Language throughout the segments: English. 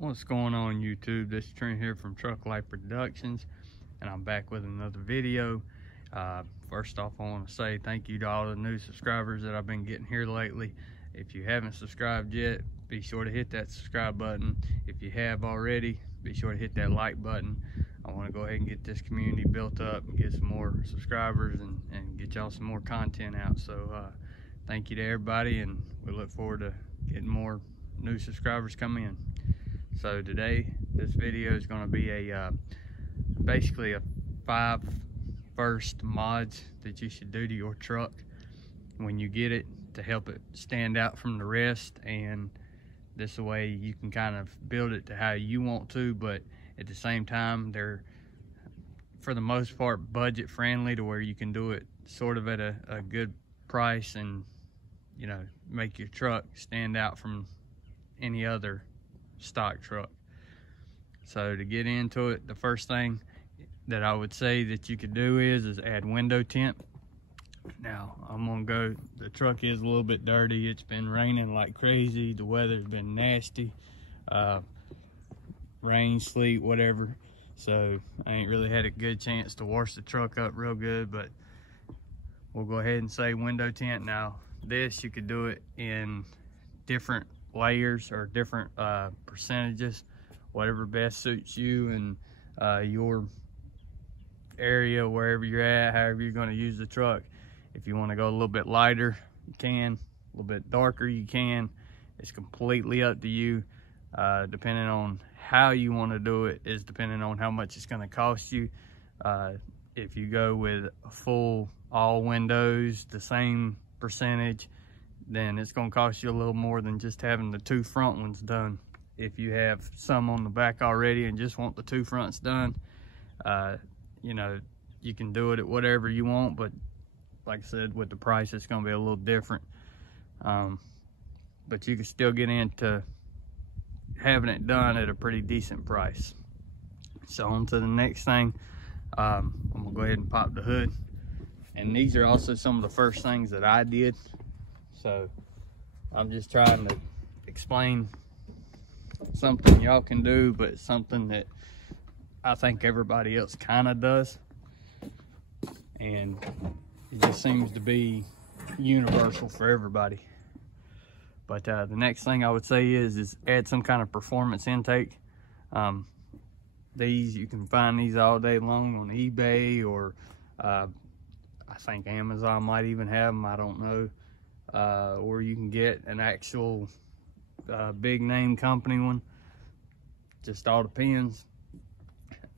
What's going on, YouTube? This is Trent here from Truck Life Productions, and I'm back with another video. First off, I want to say thank you to all the new subscribers that I've been getting here lately. If you haven't subscribed yet, be sure to hit that subscribe button. If you have already, be sure to hit that like button. I want to go ahead and get this community built up and get some more subscribers and get y'all some more content out. So thank you to everybody, and we look forward to getting more new subscribers come in. So today, this video is going to be a basically a 5 first mods that you should do to your truck when you get it to help it stand out from the rest, and this way you can kind of build it to how you want to, but at the same time they're for the most part budget friendly to where you can do it sort of at a good price and, you know, make your truck stand out from any other stock truck. So to get into it, the first thing that I would say that you could do is add window tint. Now I'm gonna go, the truck is a little bit dirty. It's been raining like crazy. The weather's been nasty, rain, sleet, whatever. So I ain't really had a good chance to wash the truck up real good, but we'll go ahead and say window tint. Now this, you could do it in different layers or different percentages, whatever best suits you and your area, wherever you're at, however you're going to use the truck. If you want to go a little bit lighter, you can. A little bit darker, you can. It's completely up to you. Depending on how you want to do it is depending on how much it's going to cost you. If you go with a full all windows, the same percentage, then it's going to cost you a little more than just having the 2 front ones done. If you have some on the back already and just want the 2 fronts done, you know, you can do it at whatever you want, but like I said, with the price, it's going to be a little different. But you can still get into having it done at a pretty decent price. So on to the next thing. I'm going to go ahead and pop the hood. And these are also some of the first things that I did. So I'm just trying to explain something y'all can do, but something that I think everybody else kind of does, and it just seems to be universal for everybody. But the next thing I would say is add some kind of performance intake. These, you can find these all day long on eBay, or I think Amazon might even have them, I don't know. Or you can get an actual big name company one. Just all depends.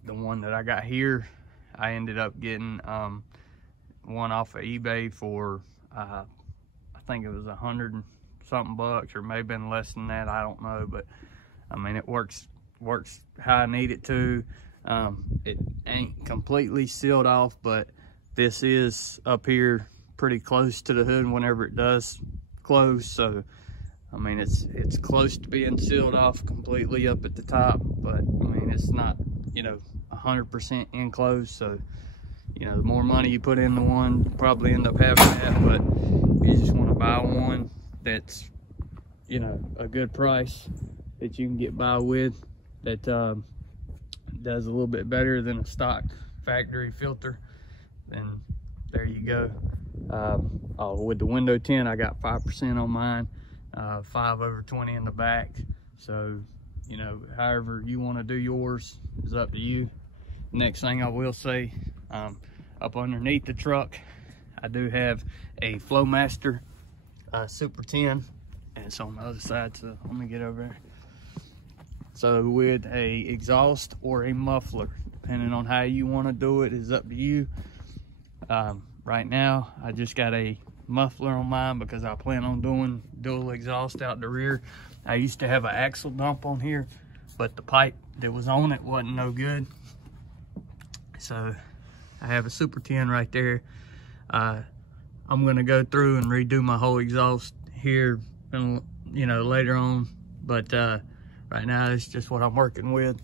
The one that I got here, I ended up getting one off of eBay for I think it was $100 and something bucks, or maybe been less than that, I don't know. But I mean, it works how I need it to. It ain't completely sealed off, but this is up here pretty close to the hood whenever it does close. So I mean, it's close to being sealed off completely up at the top, but I mean, it's not, you know, 100% enclosed. So, you know, the more money you put into one, you probably end up having that. But if you just want to buy one that's, you know, a good price that you can get by with, that does a little bit better than a stock factory filter, then there you go. With the window tint, I got 5% on mine, 5/20 in the back. So, you know, however you want to do yours is up to you. Next thing I will say, up underneath the truck, I do have a Flowmaster Super 10, and it's on the other side, so let me get over there. So with a exhaust or a muffler, depending on how you want to do it, is up to you. Right now, I just got a muffler on mine because I plan on doing dual exhaust out the rear. I used to have an axle dump on here, but the pipe that was on it wasn't no good. So I have a Super 10 right there. I'm gonna go through and redo my whole exhaust here, and, you know, later on. But right now, it's just what I'm working with,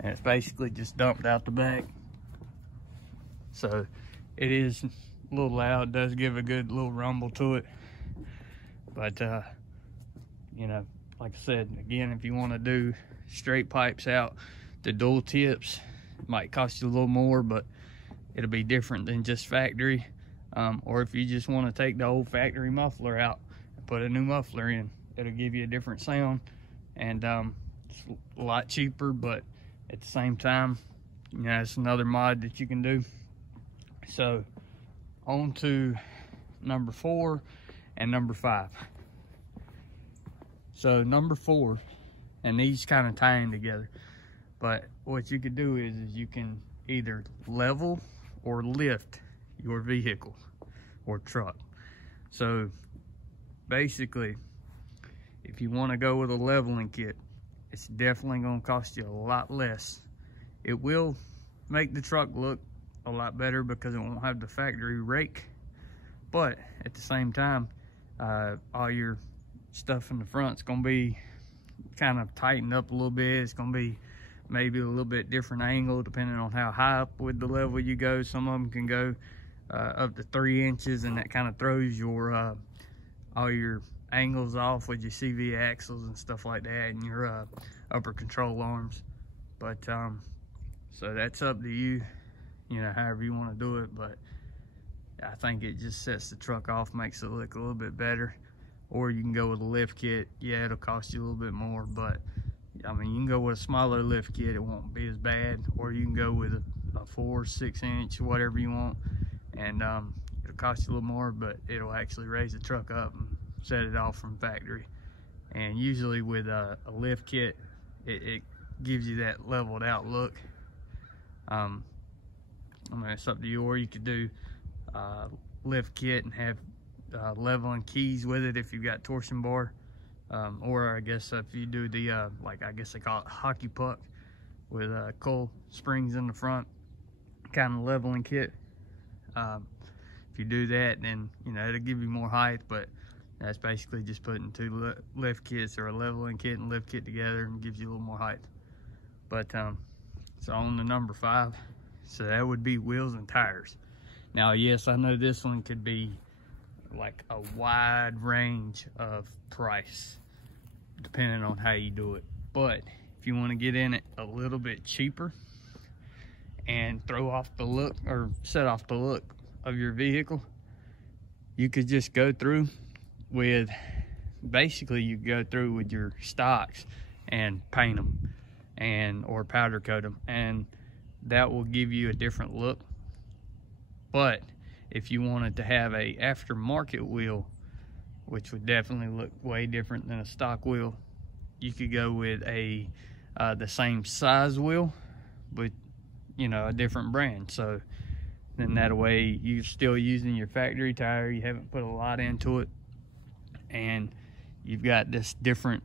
and it's basically just dumped out the back. So it is a little loud, does give a good little rumble to it, but you know, like I said, again, if you want to do straight pipes out the dual tips, it might cost you a little more, but it'll be different than just factory. Or if you just want to take the old factory muffler out and put a new muffler in, it'll give you a different sound, and it's a lot cheaper, but at the same time, you know, it's another mod that you can do. So on to number 4 and number 5. So number 4, and these kind of tie in together, but what you could do is you can either level or lift your vehicle or truck. So basically, if you want to go with a leveling kit, it's definitely going to cost you a lot less. It will make the truck look a lot better because it won't have the factory rake, but at the same time, all your stuff in the front's going to be kind of tightened up a little bit. It's going to be maybe a little bit different angle depending on how high up with the level you go. Some of them can go up to 3 inches, and that kind of throws your all your angles off with your CV axles and stuff like that, and your upper control arms. But so that's up to you, you know, however you want to do it. But I think it just sets the truck off, makes it look a little bit better. Or you can go with a lift kit. Yeah, it'll cost you a little bit more, but I mean, you can go with a smaller lift kit, it won't be as bad. Or you can go with a 4, 6 inch, whatever you want, and it'll cost you a little more, but it'll actually raise the truck up and set it off from factory. And usually with a lift kit, it gives you that leveled out look. I mean, it's up to you, or you could do lift kit and have leveling keys with it if you've got torsion bar, or I guess if you do the like, I guess they call it hockey puck with coil springs in the front, kind of leveling kit. If you do that, then you know it'll give you more height, but that's basically just putting 2 lift kits or a leveling kit and lift kit together and gives you a little more height. But so on to number 5, so that would be wheels and tires. Now, yes, I know this one could be like a wide range of price depending on how you do it, but if you want to get in it a little bit cheaper and throw off the look or set off the look of your vehicle, you could just go through with, basically you go through with your stocks and paint them or powder coat them, and that will give you a different look. But if you wanted to have a aftermarket wheel, which would definitely look way different than a stock wheel, you could go with the same size wheel, but you know, a different brand. So then that way you're still using your factory tire, you haven't put a lot into it, and you've got this different,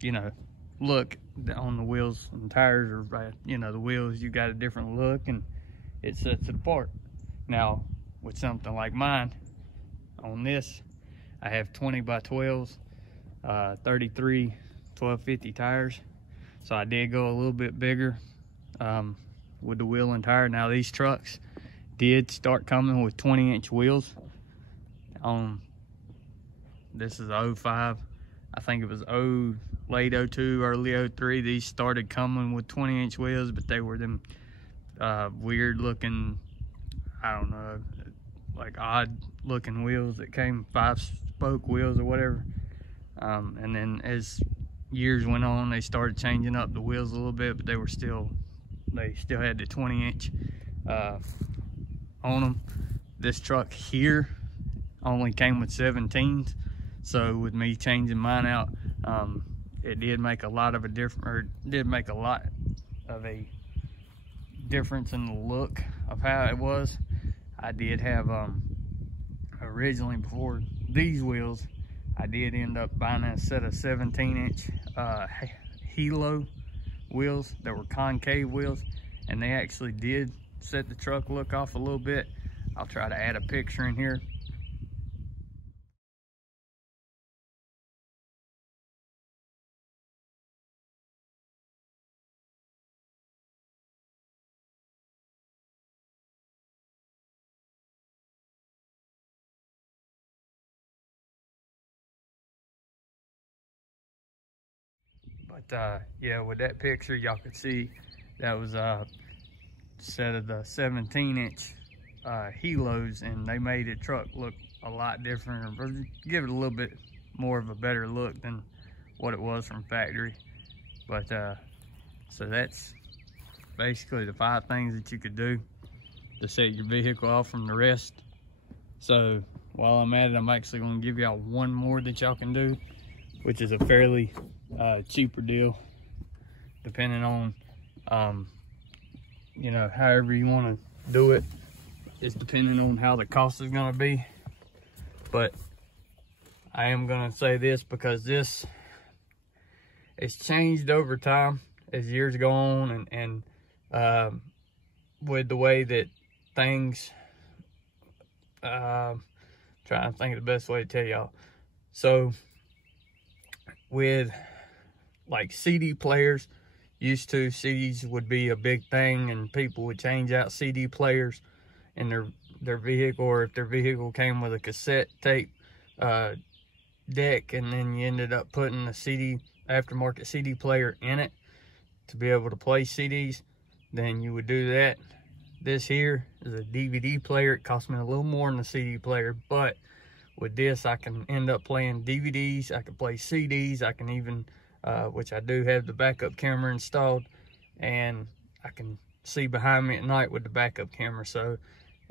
you know, look on the wheels and tires, or you know, the wheels, you got a different look and it sets it apart. Now with something like mine, on this I have 20 by 12s, 33 1250 tires, so I did go a little bit bigger with the wheel and tire. Now these trucks did start coming with 20-inch wheels. This is 05, I think it was late 02, early 03. These started coming with 20-inch wheels, but they were them weird looking, I don't know, like odd looking wheels that came 5-spoke wheels or whatever. And then as years went on, they started changing up the wheels a little bit, but they still had the 20-inch on them. This truck here only came with 17s, so with me changing mine out, it did make a lot of a difference in the look of how it was. I did have originally, before these wheels, I did end up buying a set of 17-inch Hilo wheels that were concave wheels, and they actually did set the truck look off a little bit. I'll try to add a picture in here. But yeah, with that picture, y'all could see that was a set of the 17-inch helos, and they made the truck look a lot different, or give it a little bit more of a better look than what it was from factory. But so that's basically the 5 things that you could do to set your vehicle off from the rest. So while I'm at it, I'm actually going to give y'all one more that y'all can do, which is a fairly cheaper deal, depending on you know, however you want to do it. It's depending on how the cost is going to be. But I am going to say this, because this, it's changed over time as years go on, and with the way that things, trying to think of the best way to tell y'all. So with like CD players, used to, CDs would be a big thing, and people would change out CD players in their vehicle, or if their vehicle came with a cassette tape deck, and then you ended up putting a aftermarket CD player in it to be able to play CDs, then you would do that. This here is a DVD player. It cost me a little more than a CD player, but with this I can end up playing DVDs, I can play CDs, I can even which I do have the backup camera installed, and I can see behind me at night with the backup camera. So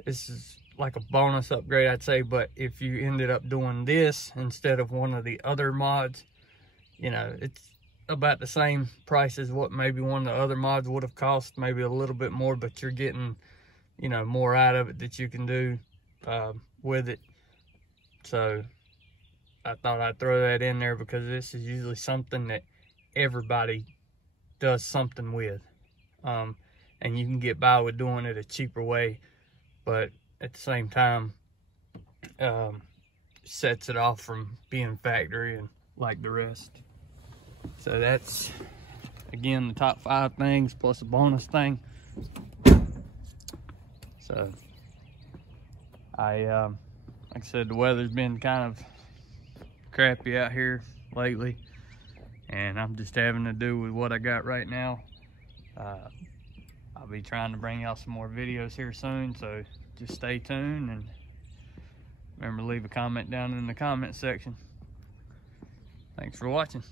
this is like a bonus upgrade, I'd say. But if you ended up doing this instead of one of the other mods, you know, it's about the same price as what maybe one of the other mods would have cost, maybe a little bit more, but you're getting, you know, more out of it that you can do with it. So I thought I'd throw that in there, because this is usually something that everybody does something with. And you can get by with doing it a cheaper way, but at the same time, sets it off from being factory and like the rest. So that's, again, the top 5 things plus a bonus thing. So like I said, the weather's been kind of crappy out here lately, and I'm just having to do with what I got right now. I'll be trying to bring y'all some more videos here soon, so just stay tuned, and remember to leave a comment down in the comment section. Thanks for watching.